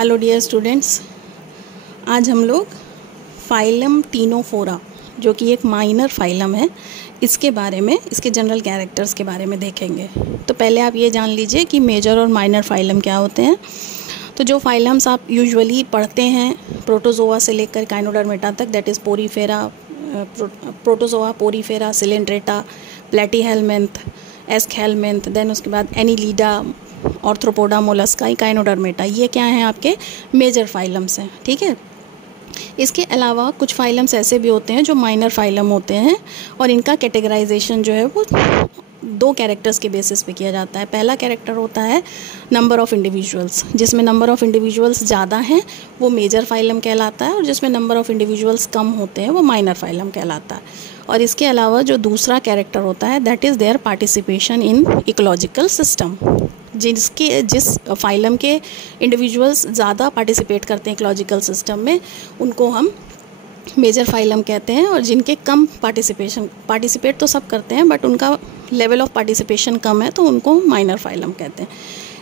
Hello dear students, आज हम लोग फाइलम टीनोफोरा जो कि एक माइनर फाइलम है, इसके बारे में, इसके जनरल कैरेक्टर्स के बारे में देखेंगे। तो पहले आप ये जान लीजिए कि मेजर और माइनर फाइलम क्या होते हैं। तो जो फाइलम्स आप यूजुअली पढ़ते हैं प्रोटोजोआ से लेकर काइनोडर्मेटा तक, that is porifera, protozoa, porifera, coelenterata, platyhelminth, aschelminth, then उसके बाद एनीलिडा, ऑर्थ्रोपोडा, मोलस्का, काइनोडर्मेटा, ये क्या हैं आपके मेजर फाइलम्स हैं। ठीक है, इसके अलावा कुछ फाइलम्स ऐसे भी होते हैं जो माइनर फाइलम होते हैं और इनका कैटेगराइजेशन जो है वो दो कैरेक्टर्स के बेसिस पे किया जाता है। पहला कैरेक्टर होता है नंबर ऑफ़ इंडिविजुअल्स, जिसमें नंबर ऑफ़ इंडिविजुअल्स ज़्यादा हैं वो मेजर फाइलम कहलाता है, और जिसमें नंबर ऑफ़ इंडिविजुअल्स कम होते हैं वो माइनर फाइलम कहलाता है। और इसके अलावा जो दूसरा कैरेक्टर होता है that is their participation in ecological system, जिस फाइलम के इंडिविजुअल्स ज़्यादा पार्टिसिपेट करते हैं इकोलॉजिकल सिस्टम में उनको हम मेजर फाइलम कहते हैं, और जिनके कम पार्टिसिपेट तो सब करते हैं बट उनका लेवल ऑफ पार्टिसिपेशन कम है तो उनको माइनर फाइलम कहते हैं।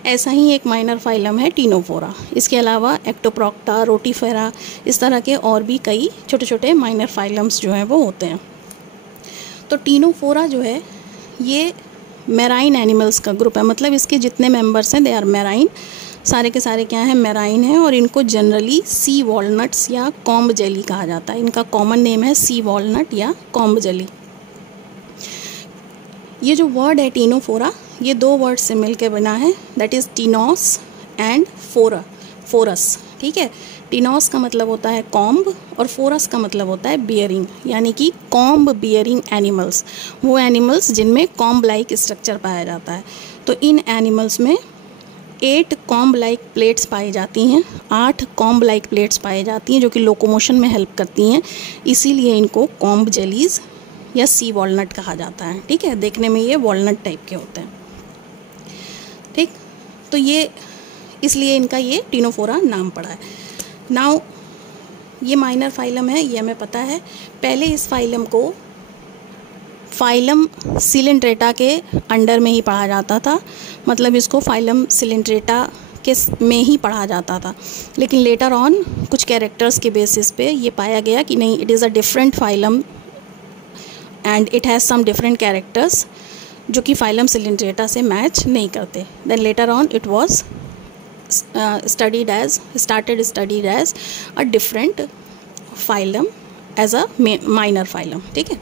ऐसा ही एक माइनर फाइलम है टीनोफोरा। इसके अलावा एक्टोप्रोक्टा, रोटीफेरा, इस तरह के और भी कई छोटे छोटे माइनर फाइलम्स जो हैं वो होते हैं। तो टीनोफोरा जो है ये मैराइन एनिमल्स का ग्रुप है, मतलब इसके जितने मेंबर्स हैं दे आर मैराइन, सारे के सारे क्या हैं, मैराइन हैं, और इनको जनरली सी वॉलनट्स या कॉम्ब जेली कहा जाता है। इनका कॉमन नेम है सी वॉलनट या कॉम्ब जेली। ये जो वर्ड है टीनोफोरा, ये दो वर्ड से मिलकर बना है, दैट इज़ टीनोस एंड फोरस। ठीक है, टीनोस का मतलब होता है कॉम्ब और फोरस का मतलब होता है बियरिंग, यानी कि कॉम्ब बियरिंग एनिमल्स, वो एनिमल्स जिनमें कॉम्ब लाइक स्ट्रक्चर पाया जाता है। तो इन एनिमल्स में 8 कॉम्ब लाइक प्लेट्स पाई जाती हैं, 8 कॉम्ब लाइक प्लेट्स पाई जाती हैं जो कि लोकोमोशन में हेल्प करती हैं, इसीलिए इनको कॉम्ब जेलीज या सी वॉलनट कहा जाता है। ठीक है, देखने में ये वॉलनट टाइप के होते हैं। ठीक, तो ये इसलिए इनका ये टीनोफोरा नाम पड़ा है। नाउ ये माइनर फाइलम है, ये हमें पता है। पहले इस फाइलम को फाइलम सिलेंड्रेटा के अंडर में ही पढ़ा जाता था, मतलब इसको फाइलम सिलेंड्रेटा के में ही पढ़ा जाता था, लेकिन लेटर ऑन कुछ कैरेक्टर्स के बेसिस पे ये पाया गया कि नहीं, it is a different phylum and it has some different characters जो कि फाइलम सिलेंड्रेटा से मैच नहीं करते। Then later on it was studied as a different phylum as a minor phylum। ठीक है,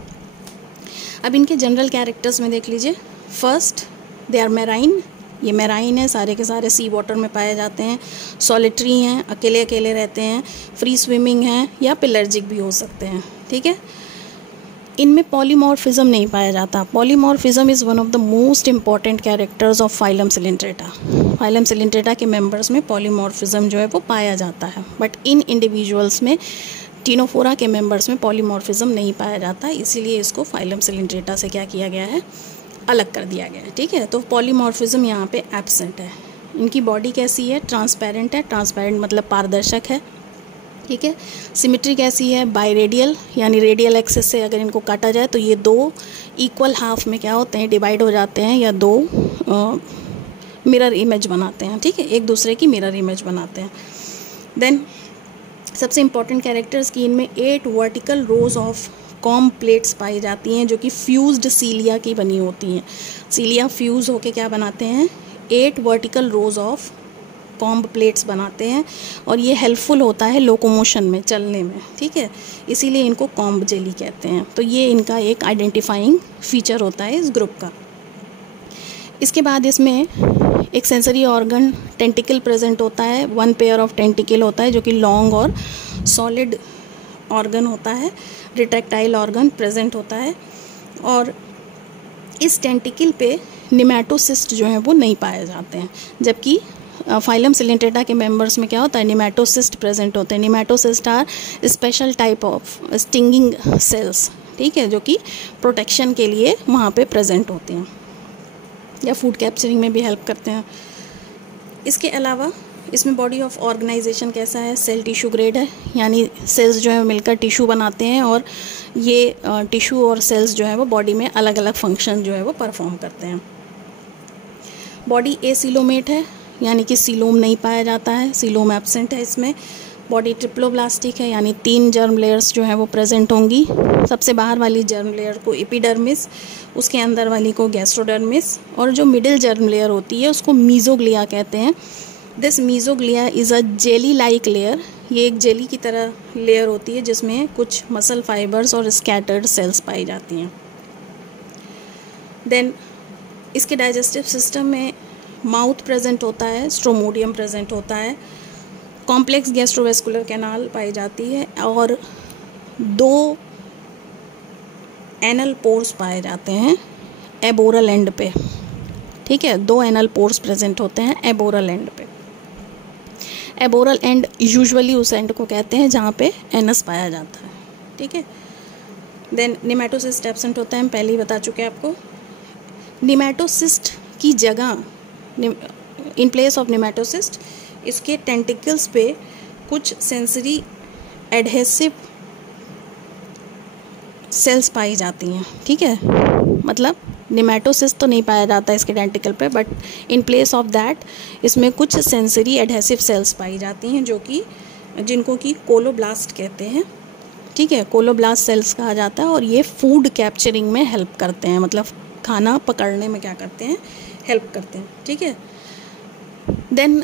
अब इनके जनरल कैरेक्टर्स में देख लीजिए। फर्स्ट, दे आर मैराइन, ये मैराइन है, सारे के सारे सी वाटर में पाए जाते हैं, सॉलिटरी हैं, अकेले अकेले रहते हैं, फ्री स्विमिंग हैं या पेलर्जिक भी हो सकते हैं। ठीक है, इनमें पॉलीमॉर्फिज्म नहीं पाया जाता। Polymorphism is one of the most important characters of phylum Coelenterata. Phylum Coelenterata के मेंबर्स में पॉलीमॉर्फिज्म जो है वो पाया जाता है, बट इन इंडिविजुअल्स में, टीनोफोरा के मेंबर्स में पॉलीमॉर्फिज्म नहीं पाया जाता, इसीलिए इसको फाइलम सिलेंड्रेटा से क्या किया गया है, अलग कर दिया गया है। ठीक है, तो पॉलीमॉर्फिज्म यहाँ पे एब्सेंट है। इनकी बॉडी कैसी है, ट्रांसपेरेंट है, ट्रांसपेरेंट मतलब पारदर्शक है। ठीक है, सिमेट्री कैसी है, बाइरेडियल, यानी रेडियल एक्सिस से अगर इनको काटा जाए तो ये दो इक्वल हाफ में क्या होते हैं, डिवाइड हो जाते हैं, या दो मिरर इमेज बनाते हैं। ठीक है, एक दूसरे की मिरर इमेज बनाते हैं। देन सबसे इम्पॉर्टेंट कैरेक्टर्स की इनमें 8 vertical rows of comb plates पाई जाती हैं जो कि फ्यूज्ड सीलिया की बनी होती हैं। सीलिया फ्यूज़ होके क्या बनाते हैं, 8 vertical rows of comb plates बनाते हैं, और ये हेल्पफुल होता है लोकोमोशन में, चलने में। ठीक है, इसीलिए इनको कॉम्ब जेली कहते हैं। तो ये इनका एक आइडेंटिफाइंग फीचर होता है इस ग्रुप का। इसके बाद इसमें एक सेंसरी ऑर्गन टेंटिकल प्रेजेंट होता है, 1 पेयर ऑफ टेंटिकल होता है जो कि लॉन्ग और सॉलिड ऑर्गन होता है, रिट्रैक्टाइल ऑर्गन प्रेजेंट होता है, और इस टेंटिकल पे निमैटोसिस्ट जो हैं वो नहीं पाए जाते हैं, जबकि फाइलम सिलेंड्रेटा के मेंबर्स में क्या होता है, निमैटोसिस्ट प्रेजेंट होते हैं। Nematocyst are special type of stinging cells, ठीक है, जो कि प्रोटेक्शन के लिए वहाँ पे प्रेजेंट होते हैं या फूड कैप्चरिंग में भी हेल्प करते हैं। इसके अलावा इसमें बॉडी ऑफ ऑर्गेनाइजेशन कैसा है, सेल टिश्यू ग्रेड है, यानी सेल्स जो है मिलकर टिश्यू बनाते हैं, और ये टिश्यू और सेल्स जो है वो बॉडी में अलग अलग फंक्शन जो है वो परफॉर्म करते हैं। बॉडी एसिलोमेट है, यानी कि सीलोम नहीं पाया जाता है, सीलोम एब्सेंट है इसमें। बॉडी ट्रिप्लोब्लास्टिक है, यानी 3 जर्म लेयर्स जो हैं वो प्रेजेंट होंगी। सबसे बाहर वाली जर्म लेयर को एपिडर्मिस, उसके अंदर वाली को गैस्ट्रोडर्मिस, और जो मिडिल जर्म लेयर होती है उसको मीजोग्लिया कहते हैं। This mesoglea is a jelly like layer. ये एक जेली की तरह लेयर होती है जिसमें कुछ मसल फाइबर्स और स्कैटर्ड सेल्स पाई जाती हैं। देन इसके डाइजेस्टिव सिस्टम में माउथ प्रेजेंट होता है, स्ट्रोमोडियम प्रेजेंट होता है, कॉम्प्लेक्स गैस्ट्रोवेस्कुलर कैनाल पाई जाती है, और 2 एनल पोर्स पाए जाते हैं एबोरल एंड पे। ठीक है, 2 एनल पोर्स प्रेजेंट होते हैं एबोरल एंड पे। एबोरल एंड यूजुअली उस एंड को कहते हैं जहाँ पे एनस पाया जाता है। ठीक है, देन निमेटोसिस्ट एब्सेंट होता है, हम पहले ही बता चुके हैं आपको। निमेटोसिस्ट की जगह, इन प्लेस ऑफ निमेटोसिस्ट, इसके टेंटिकल्स पे कुछ सेंसरी एडहेसिव सेल्स पाई जाती हैं। ठीक है, मतलब निमेटोसिस्ट तो नहीं पाया जाता इसके टेंटिकल पे, but in place of that इसमें कुछ सेंसरी एडहेसिव सेल्स पाई जाती हैं जिनको कि कोलोब्लास्ट कहते हैं। ठीक है, कोलोब्लास्ट सेल्स कहा जाता है, और ये फूड कैप्चरिंग में हेल्प करते हैं, मतलब खाना पकड़ने में क्या करते हैं, हेल्प करते हैं। ठीक है, देन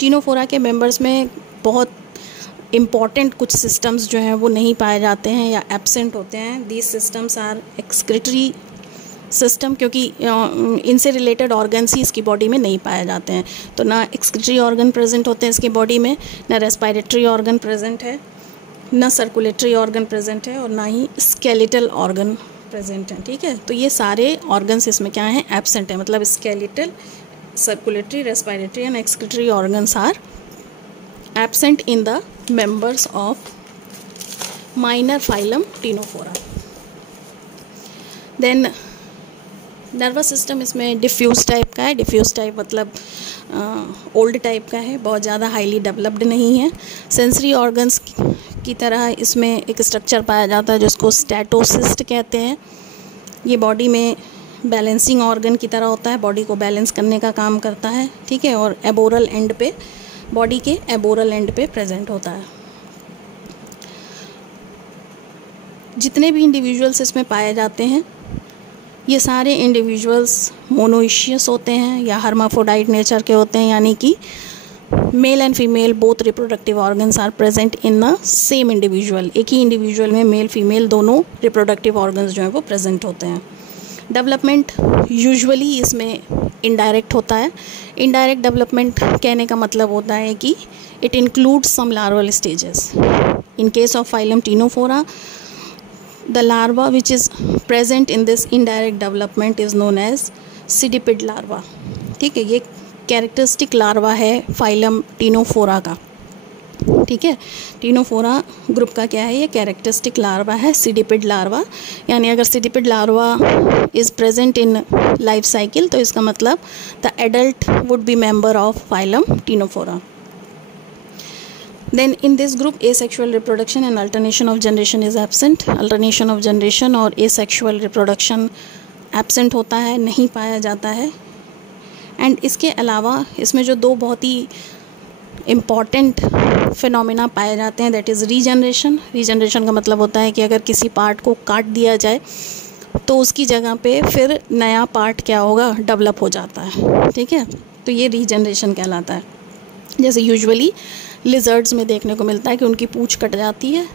टीनोफोरा के मेंबर्स में बहुत इम्पॉर्टेंट कुछ सिस्टम्स जो हैं वो नहीं पाए जाते हैं या एब्सेंट होते हैं। These systems are excretory system, क्योंकि इनसे रिलेटेड ऑर्गन्स ही इसकी बॉडी में नहीं पाए जाते हैं। तो ना एक्सक्रीटरी ऑर्गन प्रेजेंट होते हैं इसकी बॉडी में, ना रेस्पिरेटरी ऑर्गन प्रेजेंट है, ना सर्कुलेटरी ऑर्गन प्रेजेंट है, और ना ही स्केलेटल ऑर्गन प्रेजेंट है। ठीक है, तो ये सारे ऑर्गन्स इसमें क्या हैं, एब्सेंट है। मतलब skeletal, circulatory, respiratory and excretory organs are absent in the members of minor phylum Ctenophora. Then nervous system इसमें डिफ्यूज टाइप का है। डिफ्यूज टाइप मतलब ओल्ड टाइप का है, बहुत ज़्यादा हाईली डेवलप्ड नहीं है। सेंसरी ऑर्गन्स की तरह इसमें एक स्ट्रक्चर पाया जाता है जिसको स्टैटोसिस्ट कहते हैं। ये बॉडी में बैलेंसिंग ऑर्गन की तरह होता है, बॉडी को बैलेंस करने का काम करता है। ठीक है, और एबोरल एंड पे, बॉडी के एबोरल एंड पे प्रेजेंट होता है। जितने भी इंडिविजुअल्स इसमें पाए जाते हैं ये सारे इंडिविजुअल्स मोनोइशियस होते हैं या हर्माफ्रोडाइट नेचर के होते हैं, यानी कि male and female both reproductive organs are present in the same individual. एक ही इंडिविजुअल में मेल फीमेल दोनों रिप्रोडक्टिव ऑर्गन्स जो हैं वो प्रेजेंट होते हैं। डेवलपमेंट यूजुअली इसमें इनडायरेक्ट होता है। इनडायरेक्ट डेवलपमेंट कहने का मतलब होता है कि it includes some larval stages. In case of phylum ctenophora, the larva which is present in this indirect development is known as cydippid larva. ठीक है, ये कैरेक्टरिस्टिक लार्वा है फाइलम टीनोफोरा का। ठीक है, टीनोफोरा ग्रुप का क्या है, ये कैरेक्टरिस्टिक लार्वा है, सीडिपिड लार्वा। यानी अगर cydippid larva is present in life cycle तो इसका मतलब the adult would be member of phylum ctenophora. Then in this group asexual reproduction and alternation of generation is absent. Alternation of generation और asexual reproduction absent होता है, नहीं पाया जाता है। एंड इसके अलावा इसमें जो 2 बहुत ही इम्पॉर्टेंट फिनोमिना पाए जाते हैं, दैट इज़ रीजनरेशन। रीजनरेशन का मतलब होता है कि अगर किसी पार्ट को काट दिया जाए तो उसकी जगह पे फिर नया पार्ट क्या होगा, डेवलप हो जाता है। ठीक है, तो ये रीजनरेशन कहलाता है। जैसे यूजुअली लिजर्ड्स में देखने को मिलता है कि उनकी पूँछ कट जाती है,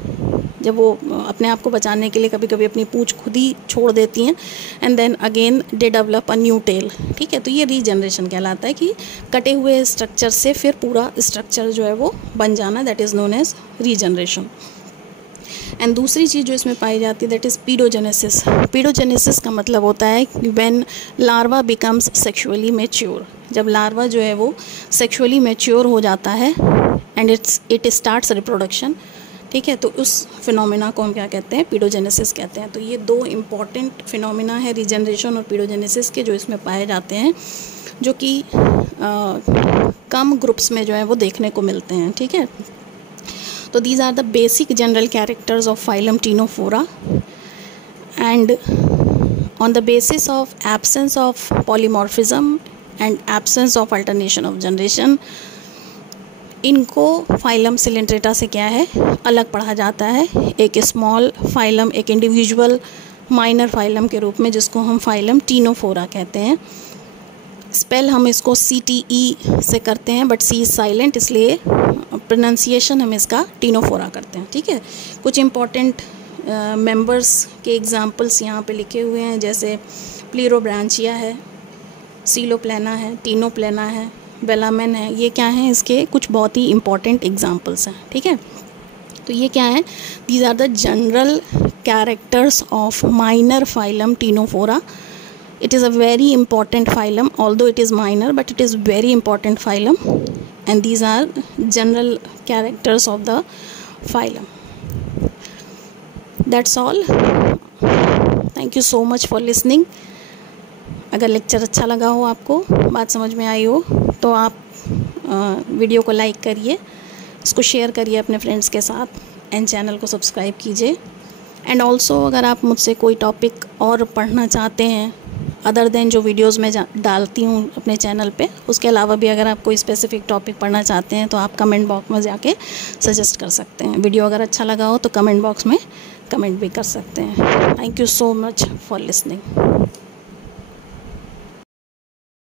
जब वो अपने आप को बचाने के लिए कभी कभी अपनी पूँछ खुद ही छोड़ देती हैं, and then again they develop a new tail. ठीक है, तो ये रीजनरेशन कहलाता है कि कटे हुए स्ट्रक्चर से फिर पूरा स्ट्रक्चर जो है वो बन जाना, that is known as regeneration. And दूसरी चीज़ जो इसमें पाई जाती है दैट इज़ पीडोजेनेसिस। पीडोजेनेसिस का मतलब होता है when larva becomes sexually mature. जब लार्वा जो है वो सेक्सुअली मैच्योर हो जाता है एंड इट स्टार्ट्स रिप्रोडक्शन। ठीक है, तो उस फिनोमिना को हम क्या कहते हैं, पीडोजेनेसिस कहते हैं। तो ये 2 इम्पॉर्टेंट फिनोमिना है, रीजनरेशन और पीडोजेनेसिस के, जो इसमें पाए जाते हैं, जो कि कम ग्रुप्स में जो है वो देखने को मिलते हैं। ठीक है, तो these are the basic general characters of phylum Ctenophora, and on the basis of absence of polymorphism and absence of alternation of generation, इनको फाइलम सिलेंट्रेटा से क्या है, अलग पढ़ा जाता है। एक स्मॉल फाइलम, एक इंडिविजुअल माइनर फाइलम के रूप में, जिसको हम फाइलम टीनोफोरा कहते हैं। स्पेल हम इसको CTE से करते हैं, बट C इज़ साइलेंट, इसलिए प्रोनाउंसिएशन हम इसका टीनोफोरा करते हैं। ठीक है, कुछ इम्पॉर्टेंट मेंबर्स के एग्जांपल्स यहाँ पे लिखे हुए हैं, जैसे प्लीरोब्रांचिया है, सीलोप्लेना है, टीनोप्लेना है, वेलामेन है। ये क्या हैं, इसके कुछ बहुत ही इम्पॉर्टेंट एग्जांपल्स हैं। ठीक है, तो ये क्या है, these are the general characters of minor phylum Ctenophora. It is a very important phylum, although it is minor, but it is very important phylum, and these are general characters of the phylum. That's all. Thank you so much for listening. अगर lecture अच्छा लगा हो, आपको बात समझ में आई हो, तो आप वीडियो को लाइक करिए, इसको शेयर करिए अपने फ्रेंड्स के साथ, एंड चैनल को सब्सक्राइब कीजिए। एंड ऑल्सो अगर आप मुझसे कोई टॉपिक और पढ़ना चाहते हैं अदर देन जो वीडियोस में डालती हूँ अपने चैनल पे, उसके अलावा भी अगर आप कोई स्पेसिफिक टॉपिक पढ़ना चाहते हैं तो आप कमेंट बॉक्स में जाके सजेस्ट कर सकते हैं। वीडियो अगर अच्छा लगा हो तो कमेंट बॉक्स में कमेंट भी कर सकते हैं। Thank you so much for listening.